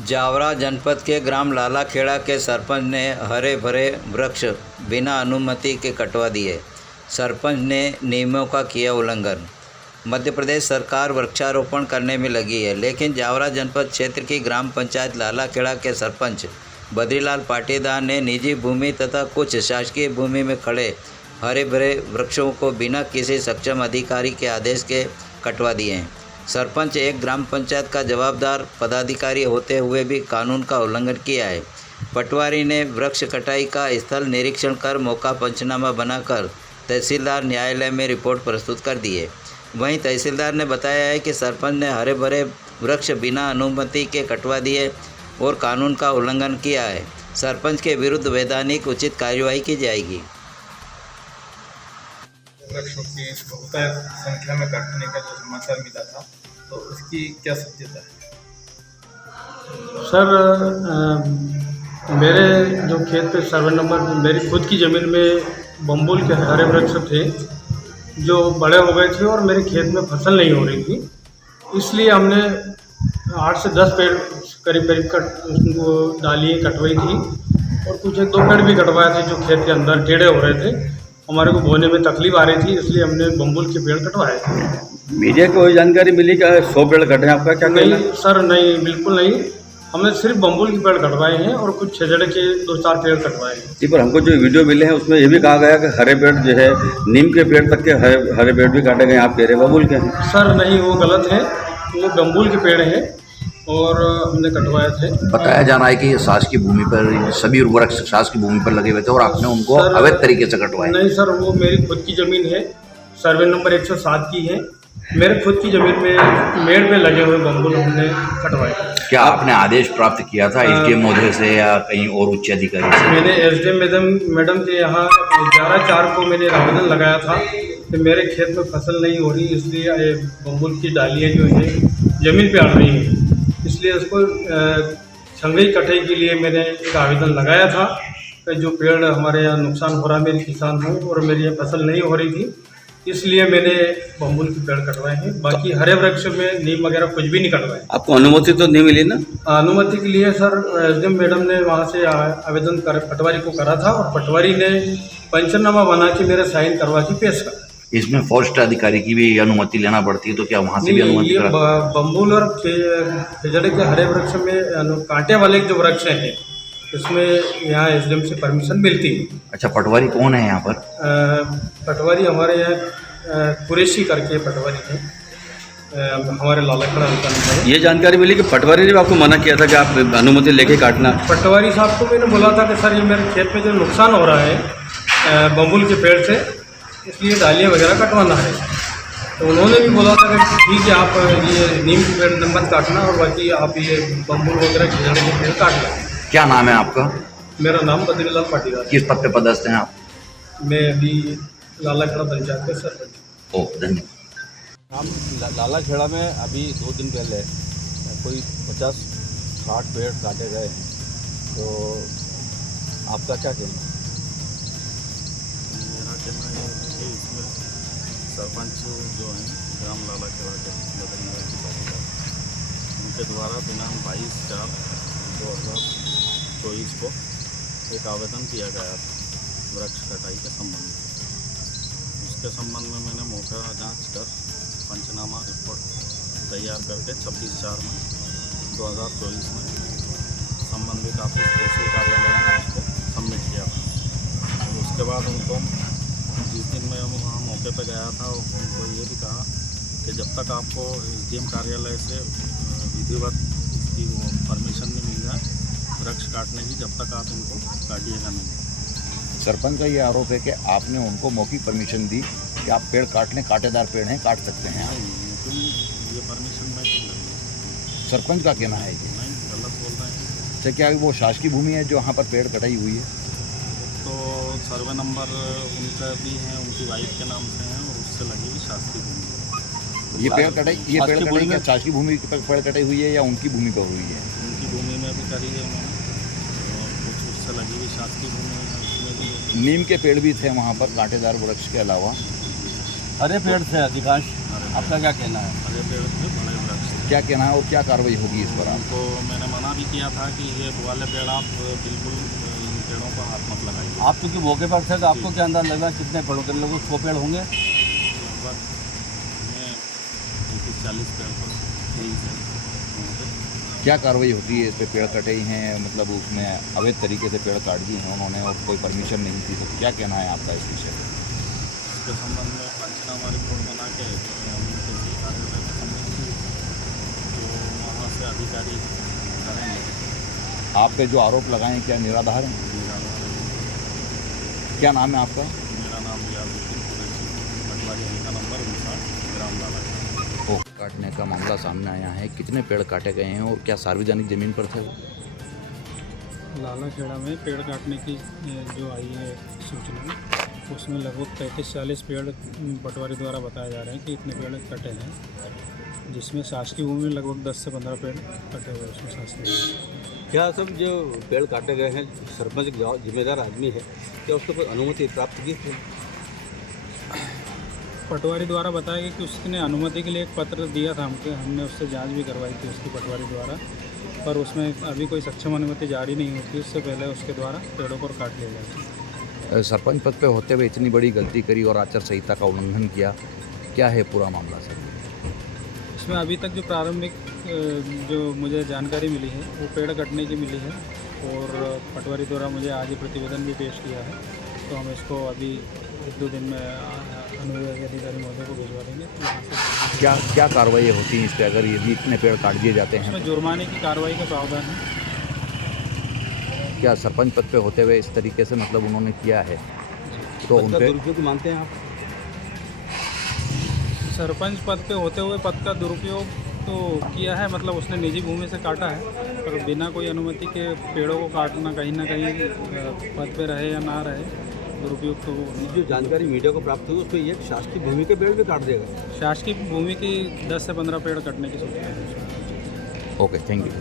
जावरा जनपद के ग्राम लालाखेड़ा के सरपंच ने हरे भरे वृक्ष बिना अनुमति के कटवा दिए। सरपंच ने नियमों का किया उल्लंघन। मध्य प्रदेश सरकार वृक्षारोपण करने में लगी है, लेकिन जावरा जनपद क्षेत्र की ग्राम पंचायत लालाखेड़ा के सरपंच बद्रीलाल पाटीदार ने निजी भूमि तथा कुछ शासकीय भूमि में खड़े हरे भरे वृक्षों को बिना किसी सक्षम अधिकारी के आदेश के कटवा दिए हैं। सरपंच एक ग्राम पंचायत का जवाबदार पदाधिकारी होते हुए भी कानून का उल्लंघन किया है। पटवारी ने वृक्ष कटाई का स्थल निरीक्षण कर मौका पंचनामा बनाकर तहसीलदार न्यायालय में रिपोर्ट प्रस्तुत कर दी है। वहीं तहसीलदार ने बताया है कि सरपंच ने हरे भरे वृक्ष बिना अनुमति के कटवा दिए और कानून का उल्लंघन किया है। सरपंच के विरुद्ध वैधानिक उचित कार्यवाही की जाएगी। वृक्षों की बहुतायत संख्या में काटने का जो समाचार मिला था, तो उसकी क्या सत्यता है? सर, मेरे जो खेत पे सर्वे नंबर मेरी खुद की ज़मीन में बम्बुल के हरे वृक्ष थे जो बड़े हो गए थे और मेरे खेत में फसल नहीं हो रही थी। इसलिए हमने 8 से 10 पेड़ करीब उनको डालियाँ कटवाई थी और कुछ 1-2 पेड़ भी कटवाए थे जो खेत के अंदर टेढ़े हो रहे थे। हमारे को बोने में तकलीफ आ रही थी, इसलिए हमने बम्बुल के पेड़ कटवाए थे। मीडिया को कोई जानकारी मिली कि 100 पेड़ कटे हैं? आपका क्या कहना है? नहीं सर, नहीं, बिल्कुल नहीं। हमने सिर्फ बम्बुल के पेड़ कटवाए हैं और कुछ छजड़े के 2-4 पेड़ कटवाए हैं। जी, पर हमको जो वीडियो मिले हैं उसमें ये भी कहा गया कि हरे पेड़ जो है नीम के पेड़ तक के हरे पेड़ भी काटे गए। आप कह रहे हैं बबूल के हैं? सर नहीं, वो गलत है। वो बम्बुल के पेड़ हैं और हमने कटवाए थे। बताया जा रहा है कि ये शासकीय भूमि पर सभी वृक्ष शासकीय भूमि पर लगे हुए थे और आपने उनको अवैध तरीके से कटवाए। नहीं सर, वो मेरी खुद की ज़मीन है, सर्वे नंबर 107 की है। मेरे खुद की ज़मीन में मेड़ पे लगे हुए बम्बुल हमने कटवाए। क्या आपने आदेश प्राप्त किया था एसडीएम महोदय से या कहीं और उच्च अधिकारी से? मैंने एसडीएम मैडम के यहाँ 11/4 को मैंने आवेदन लगाया था कि मेरे खेत में फसल नहीं हो रही, इसलिए बम्बुल की डालियाँ जो है ज़मीन पे अड़ रही हैं, इसलिए उसको संघई कटाई के लिए मैंने एक आवेदन लगाया था कि जो पेड़ हमारे यहाँ नुकसान हो रहा है, मेरी किसान हूँ और मेरी यहाँ फसल नहीं हो रही थी, इसलिए मैंने बम्बुल के पेड़ कटवाए हैं। बाकी हरे वृक्ष में नीम वगैरह कुछ भी नहीं कटवाए। आपको अनुमति तो नहीं मिली ना? अनुमति के लिए सर एसडीएम मैडम ने वहाँ से आवेदन पटवारी को करा था और पटवारी ने पंचनामा बना के मेरे साइन करवा के पेश करा। इसमें फॉरेस्ट अधिकारी की भी अनुमति लेना पड़ती है, तो क्या वहाँ से भी अनुमति? बम्बुल और खजड़े के हरे वृक्ष में कांटे वाले जो वृक्ष हैं इसमें यहाँ एसडीएम से परमिशन मिलती है। अच्छा, पटवारी कौन है यहाँ पर? पटवारी हमारे यहाँ कुरैशी करके पटवारी हैं, हमारे लालाखेड़ा अंचल में। ये जानकारी मिली कि पटवारी ने आपको मना किया था कि आप अनुमति लेके काटना? पटवारी साहब को मैंने बोला था कि सर ये मेरे खेत में जो नुकसान हो रहा है बम्बुल के पेड़ से, इसलिए डालियाँ वगैरह कटवाना है। तो उन्होंने भी बोला था कि ठीक है, आप ये नीम के पेड़ मत काटना और बाकी आप ये बम्बुल वगैरह खिलौने के पेड़ काट लें। क्या नाम है आपका? मेरा नाम बद्रीलाल पाटीदार। किस पद पे पदस्थ हैं आप? मैं अभी लालाखेड़ा पंचायत के सरपंच। ओह, धन्यवाद। हम लालाखेड़ा में अभी 2 दिन पहले कोई 50-60 पेड़ काटे गए हैं, तो आपका क्या कहना है? मेरा कहना है कि इसमें सरपंच जो हैं ग्राम लालाखेड़ा के बद्रीलाल पाटीदार, उनके द्वारा दिनांक 22/4/2024 को एक आवेदन किया गया था वृक्ष कटाई के संबंध में। उसके संबंध में मैंने मौका जांच कर पंचनामा रिपोर्ट तैयार करके 26/4/2024 में संबंधित ऑफिस तहसील कार्यालय में उसको सबमिट किया था। उसके बाद उनको जिस दिन मैं वहाँ मौके पर गया था, उनको ये भी कहा कि जब तक आपको एसडीएम कार्यालय से विधिवत इसकी परमिशन नहीं मिल जाए वृक्ष काटने की, जब तक आप इनको काटिएगा नहीं। सरपंच का ये आरोप है कि आपने उनको मौखिक परमिशन दी कि आप पेड़ काट लें, कांटेदार पेड़ हैं, काट सकते हैं। तुम ये परमिशन मैं क्यों लगी? सरपंच का कहना है कि नहीं, गलत बोल रहे हैं। अच्छा, क्या वो शासकीय भूमि है जो वहाँ पर पेड़ कटाई हुई है? तो सर्वे नंबर उनका भी है, उनकी वाइफ के नाम से है और उससे लगी हुई शासकीय भूमि। ये पेड़ कटाई क्या शासकीय भूमि पर पेड़ कटाई हुई है या उनकी भूमि पर हुई है? उनकी भूमि में भी करी है उन्होंने, और कुछ उससे लगी हुई शासकीय भूमि है उसमें भी। नीम के पेड़ भी थे वहाँ पर, कांटेदार वृक्ष के अलावा। हरे पेड़ थे अधिकांश, आपका क्या कहना है? हरे पेड़ थे, बड़े वृक्ष थे। क्या कहना है और क्या कार्रवाई होगी इस पर आप? उनको मैंने मना भी किया था कि ये वाले पेड़ आप बिल्कुल इन पेड़ों पर हाथ मत लगाइए। आप क्योंकि मौके पर थे तो आपको क्या अंदाज़ लगा कितने पेड़ों के लोगों 100 पेड़ होंगे? लगभग में 30-40 पेड़ पर यही है। क्या कार्रवाई होती है इस पे? पेड़ कटे ही हैं, मतलब उसमें अवैध तरीके से पेड़ काट दिए हैं उन्होंने और कोई परमिशन नहीं थी, तो क्या कहना है आपका इस विषय पर? इसके संबंध में पंचनामा रिपोर्ट बना के हम कृषि कार्यालय में सबमिट की, तो वहाँ से अधिकारी करेंगे। आप पे जो आरोप लगाए हैं क्या निराधार हैं? क्या नाम है आपका? मेरा नाम रियाजुद्दीन कुरैशी, पटवारी हल्का नंबर 59, ग्राम लाला। ओ, काटने का मामला सामने आया है। कितने पेड़ काटे गए हैं और क्या सार्वजनिक जमीन पर थे वो? लाला खेड़ा में पेड़ काटने की जो आई है सूचना, उसमें लगभग 35-40 पेड़ पटवारी द्वारा बताए जा रहे हैं कि इतने पेड़ कटे हैं, जिसमें शासकीय भूमि में लगभग 10 से 15 पेड़ कटे हुए उसमें शासकीय भूमि। क्या सब जो पेड़ काटे गए हैं, सरपंच जिम्मेदार आदमी है, क्या उसके ऊपर अनुमति प्राप्त की थी? पटवारी द्वारा बताया गया कि उसने अनुमति के लिए एक पत्र दिया था हमको, हमने उससे जांच भी करवाई थी उसकी पटवारी द्वारा, पर उसमें अभी कोई सक्षम अनुमति जारी नहीं होती, उससे पहले उसके द्वारा पेड़ों को काट लिया जाए। सरपंच पद पे होते हुए इतनी बड़ी गलती करी और आचार संहिता का उल्लंघन किया, क्या है पूरा मामला सर? इसमें अभी तक जो प्रारंभिक जो मुझे जानकारी मिली है वो पेड़ कटने की मिली है, और पटवारी द्वारा मुझे आज ही प्रतिवेदन भी पेश किया है, तो हम इसको अभी 1-2 दिन में अनुविभागीय अधिकारी महोदय को भिजवा देंगे। तो यहाँ से क्या क्या कार्रवाई होती है इस पर अगर यदि इतने पेड़ काट दिए जाते हैं? इसमें जुर्माने की कार्रवाई का प्रावधान है। क्या सरपंच पद पे होते हुए इस तरीके से मतलब उन्होंने किया है तो पद उन का पे दुरुपयोग मानते हैं आप? सरपंच पद पे होते हुए पद का दुरुपयोग तो किया है, मतलब उसने निजी भूमि से काटा है, पर बिना कोई अनुमति के पेड़ों को काटना कहीं ना कहीं पद पे रहे या ना रहे, दुरुपयोग तो ये जो जानकारी मीडिया को प्राप्त हुई उसमें ये शासकीय भूमि के पेड़ भी काट देगा। शासकीय भूमि की 10 से 15 पेड़ कटने की सूचना है। Okay, thank you.